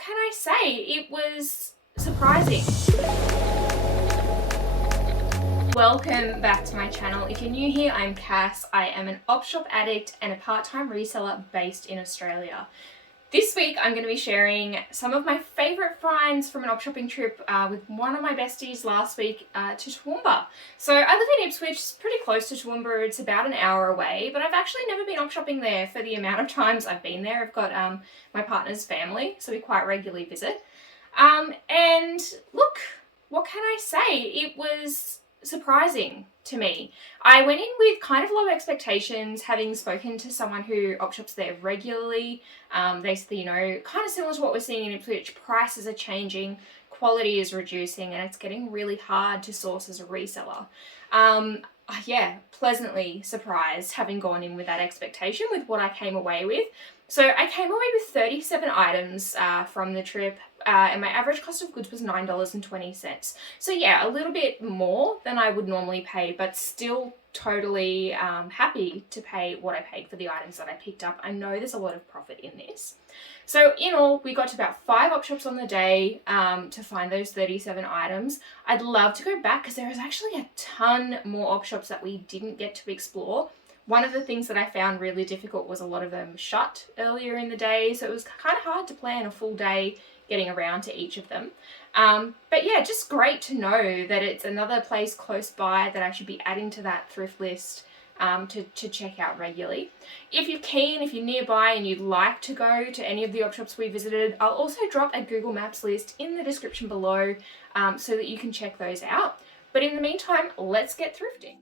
can I say? It was surprising. Welcome back to my channel. If you're new here, I'm Cass. I am an op shop addict and a part-time reseller based in Australia. This week I'm going to be sharing some of my favourite finds from an op shopping trip with one of my besties last week to Toowoomba. So I live in Ipswich, it's pretty close to Toowoomba, it's about an hour away, but I've actually never been op shopping there for the amount of times I've been there. I've got my partner's family, so we quite regularly visit. And look, what can I say? It was surprising to me. I went in with kind of low expectations, having spoken to someone who op shops there regularly. They said, you know, kind of similar to what we're seeing in Ipswich, prices are changing, quality is reducing, and it's getting really hard to source as a reseller. Yeah, pleasantly surprised having gone in with that expectation with what I came away with. So I came away with 37 items from the trip, and my average cost of goods was $9.20. So yeah, a little bit more than I would normally pay, but still totally happy to pay what I paid for the items that I picked up. I know there's a lot of profit in this. So in all, we got to about 5 op shops on the day to find those 37 items. I'd love to go back because there is actually a ton more op shops that we didn't get to explore. One of the things that I found really difficult was a lot of them shut earlier in the day, so it was kind of hard to plan a full day getting around to each of them. But yeah, just great to know that it's another place close by that I should be adding to that thrift list to check out regularly. If you're keen, if you're nearby and you'd like to go to any of the op shops we visited, I'll also drop a Google Maps list in the description below so that you can check those out. But in the meantime, let's get thrifting.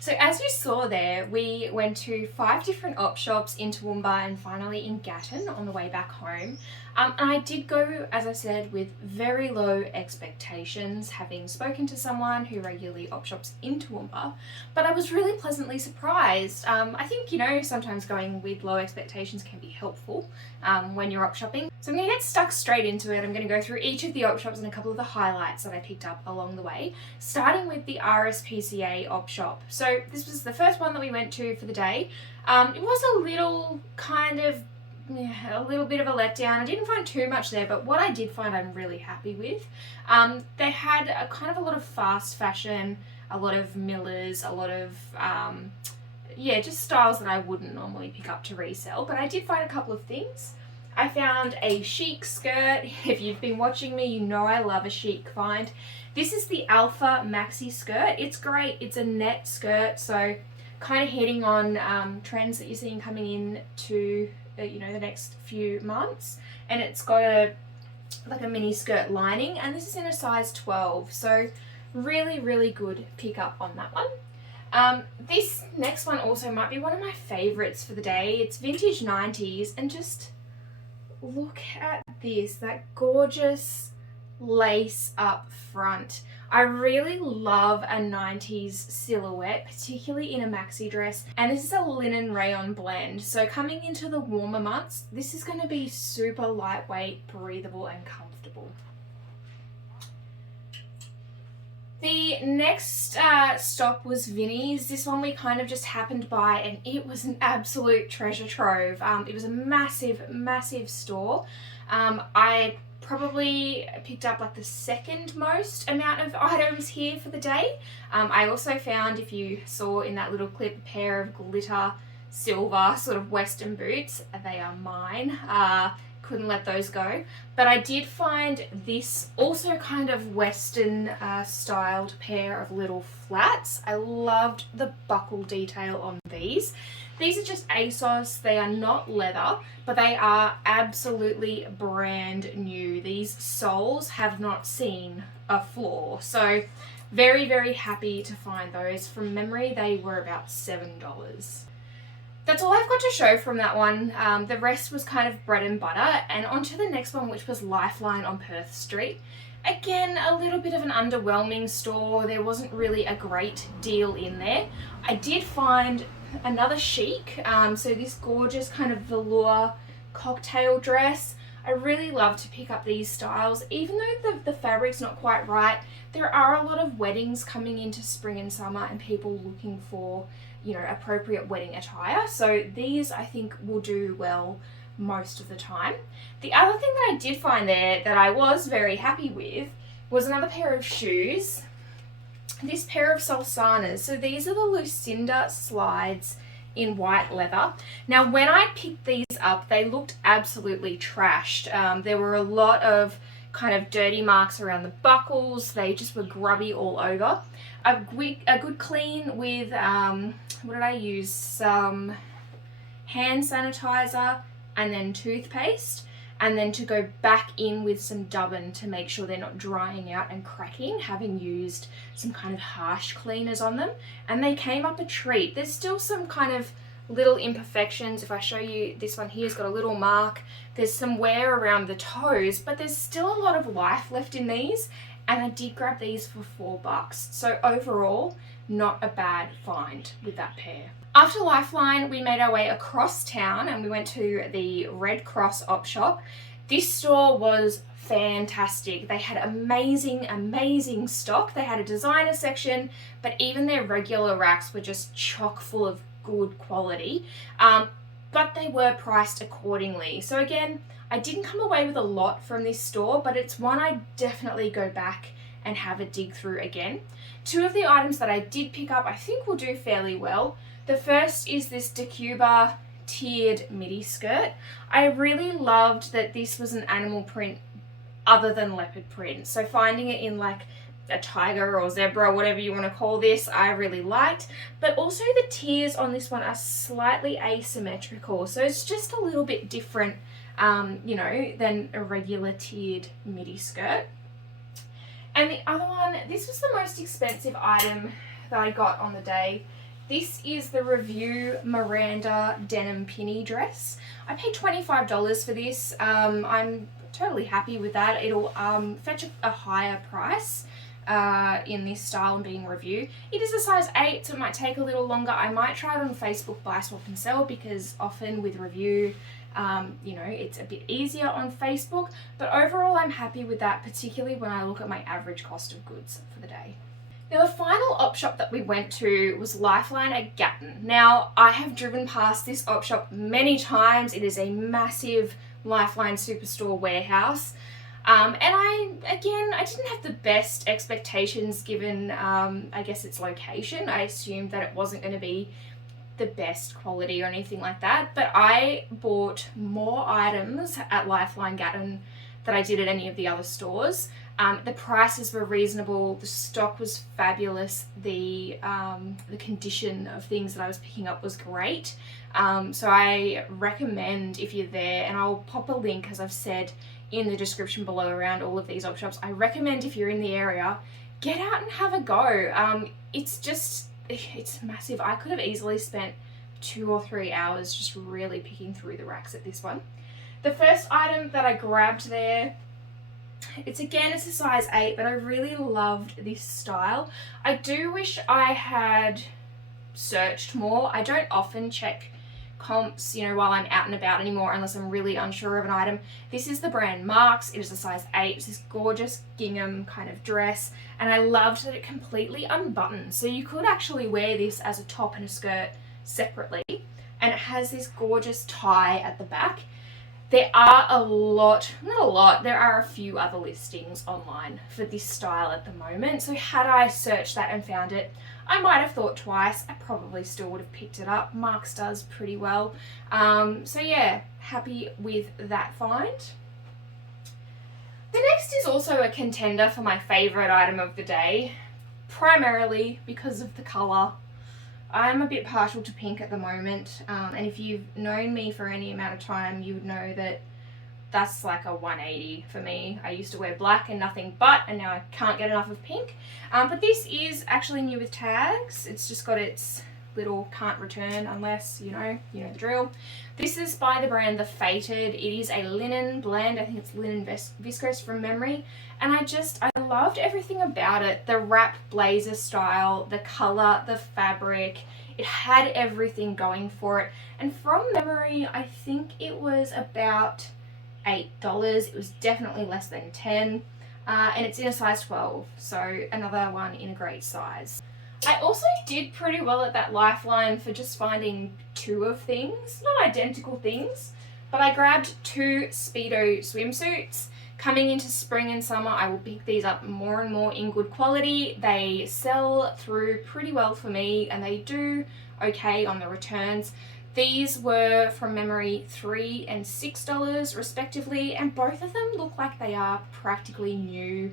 So as you saw there, we went to 5 different op shops in Toowoomba and finally in Gatton on the way back home. And I did go, as I said, with very low expectations, having spoken to someone who regularly op shops in Toowoomba, but I was really pleasantly surprised. I think, you know, sometimes going with low expectations can be helpful when you're op shopping. So I'm going to get stuck straight into it. I'm going to go through each of the op shops and a couple of the highlights that I picked up along the way, starting with the RSPCA Op Shop. So this was the first one that we went to for the day. It was a little a little bit of a letdown. I didn't find too much there, but what I did find I'm really happy with. They had a lot of fast fashion, a lot of Millers, a lot of yeah, just styles that I wouldn't normally pick up to resell, but I did find a couple of things. I found a chic skirt. If you've been watching me, you know I love a chic find. This is the Alpha Maxi skirt. It's great. It's a net skirt, so kind of heading on trends that you're seeing coming in to you know, the next few months. And it's got like a mini skirt lining, and this is in a size 12, so really, really good pick up on that one. This next one also might be one of my favorites for the day. It's vintage 90s, and just look at this, that gorgeous lace up front. I really love a 90s silhouette, particularly in a maxi dress, and this is a linen rayon blend, so coming into the warmer months, this is going to be super lightweight, breathable and comfortable. The next stop was Vinnies. This one we kind of just happened by, and it was an absolute treasure trove. It was a massive, massive store. I probably picked up like the second most amount of items here for the day. I also found, if you saw in that little clip, a pair of glitter silver sort of western boots. They are mine. Couldn't let those go. But I did find this also kind of western styled pair of little flats. I loved the buckle detail on these. These are just ASOS. They are not leather, but they are absolutely brand new. These soles have not seen a flaw. So very, very happy to find those. From memory, they were about $7. That's all I've got to show from that one. The rest was kind of bread and butter. And on to the next one, which was Lifeline on Perth Street. Again, a little bit of an underwhelming store. There wasn't really a great deal in there. I did find another chic, so this gorgeous kind of velour cocktail dress. I really love to pick up these styles. Even though the fabric's not quite right, there are a lot of weddings coming into spring and summer and people looking for, you know, appropriate wedding attire. So these I think will do well most of the time. The other thing that I did find there that I was very happy with was another pair of shoes. This pair of Solsanas. So these are the Lucinda slides in white leather. Now when I picked these up, they looked absolutely trashed. There were a lot of kind of dirty marks around the buckles. They just were grubby all over. A good clean with, what did I use? Some hand sanitizer and then toothpaste. And then to go back in with some Dubbin to make sure they're not drying out and cracking, having used some kind of harsh cleaners on them. And they came up a treat. There's still some kind of little imperfections. If I show you, this one here's got a little mark. There's some wear around the toes, but there's still a lot of life left in these. And I did grab these for $4. So overall, not a bad find with that pair. After Lifeline, we made our way across town and we went to the Red Cross Op Shop. This store was fantastic. They had amazing, amazing stock. They had a designer section, but even their regular racks were just chock full of good quality. But they were priced accordingly. So again, I didn't come away with a lot from this store, but it's one I definitely go back and have a dig through again. Two of the items that I did pick up I think will do fairly well. The first is this Toowoomba tiered midi skirt. I really loved that this was an animal print other than leopard print. So finding it in like a tiger or zebra, whatever you want to call this, I really liked. But also the tiers on this one are slightly asymmetrical. So it's just a little bit different, you know, than a regular tiered midi skirt. And the other one, this was the most expensive item that I got on the day. This is the Review Miranda denim pinny dress. I paid $25 for this. I'm totally happy with that. It'll fetch a higher price in this style and being Review. It is a size 8, so it might take a little longer. I might try it on Facebook Buy, Swap and Sell, because often with Review, you know, it's a bit easier on Facebook. But overall, I'm happy with that, particularly when I look at my average cost of goods for the day. Now the final op shop that we went to was Lifeline at Gatton. Now I have driven past this op shop many times. It is a massive Lifeline superstore warehouse. And I didn't have the best expectations given, I guess, its location. I assumed that it wasn't going to be the best quality or anything like that, but I bought more items at Lifeline Gatton than I did at any of the other stores. The prices were reasonable, the stock was fabulous, the condition of things that I was picking up was great. So I recommend, if you're there, and I'll pop a link, as I've said, in the description below around all of these op shops, I recommend, if you're in the area, get out and have a go. It's massive. I could have easily spent 2 or 3 hours just really picking through the racks at this one. The first item that I grabbed there, it's a size 8, but I really loved this style. I do wish I had searched more. I don't often check comps, while I'm out and about anymore, unless I'm really unsure of an item. This is the brand Marks. It is a size 8. It's this gorgeous gingham kind of dress, and I loved that it completely unbuttons. So you could actually wear this as a top and a skirt separately, and it has this gorgeous tie at the back. There are there are a few other listings online for this style at the moment. So had I searched that and found it, I might have thought twice. I probably still would have picked it up. Marks does pretty well. So yeah, happy with that find. The next is also a contender for my favourite item of the day, primarily because of the colour. I'm a bit partial to pink at the moment, and if you've known me for any amount of time, you would know that that's like a 180 for me. I used to wear black and nothing but, and now I can't get enough of pink. But this is actually new with tags. It's just got its little can't return unless, you know the drill. This is by the brand The Fated. It is a linen blend. I think it's linen viscose from memory. And I loved everything about it. The wrap blazer style, the color, the fabric. It had everything going for it. And from memory, I think it was about $8. It was definitely less than 10. And it's in a size 12. So another one in a great size. I also did pretty well at that Lifeline for just finding 2 of things. Not identical things, but I grabbed 2 Speedo swimsuits. Coming into spring and summer, I will pick these up more and more in good quality. They sell through pretty well for me, and they do okay on the returns. These were, from memory, $3 and $6 respectively, and both of them look like they are practically new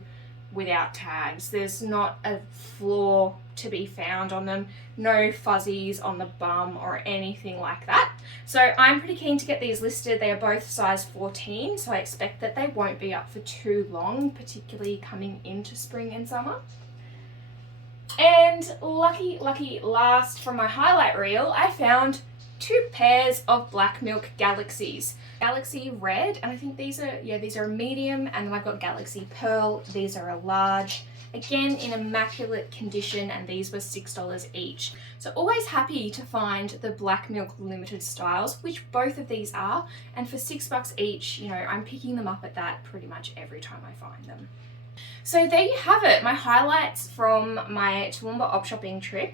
without tags. There's not a flaw to be found on them, no fuzzies on the bum or anything like that. So I'm pretty keen to get these listed. They are both size 14, so I expect that they won't be up for too long, particularly coming into spring and summer. And lucky last from my highlight reel, I found 2 pairs of Black Milk Galaxies. Galaxy Red, and I think these are a medium, and then I've got Galaxy Pearl. These are a large. Again, in immaculate condition, and these were $6 each. So always happy to find the Black Milk Limited styles, which both of these are, and for $6 each, I'm picking them up at that pretty much every time I find them. So there you have it, my highlights from my Toowoomba op shopping trip.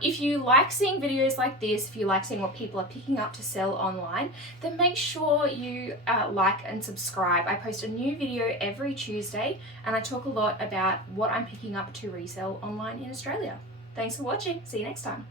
If you like seeing videos like this, if you like seeing what people are picking up to sell online, then make sure you like and subscribe. I post a new video every Tuesday, and I talk a lot about what I'm picking up to resell online in Australia. Thanks for watching. See you next time.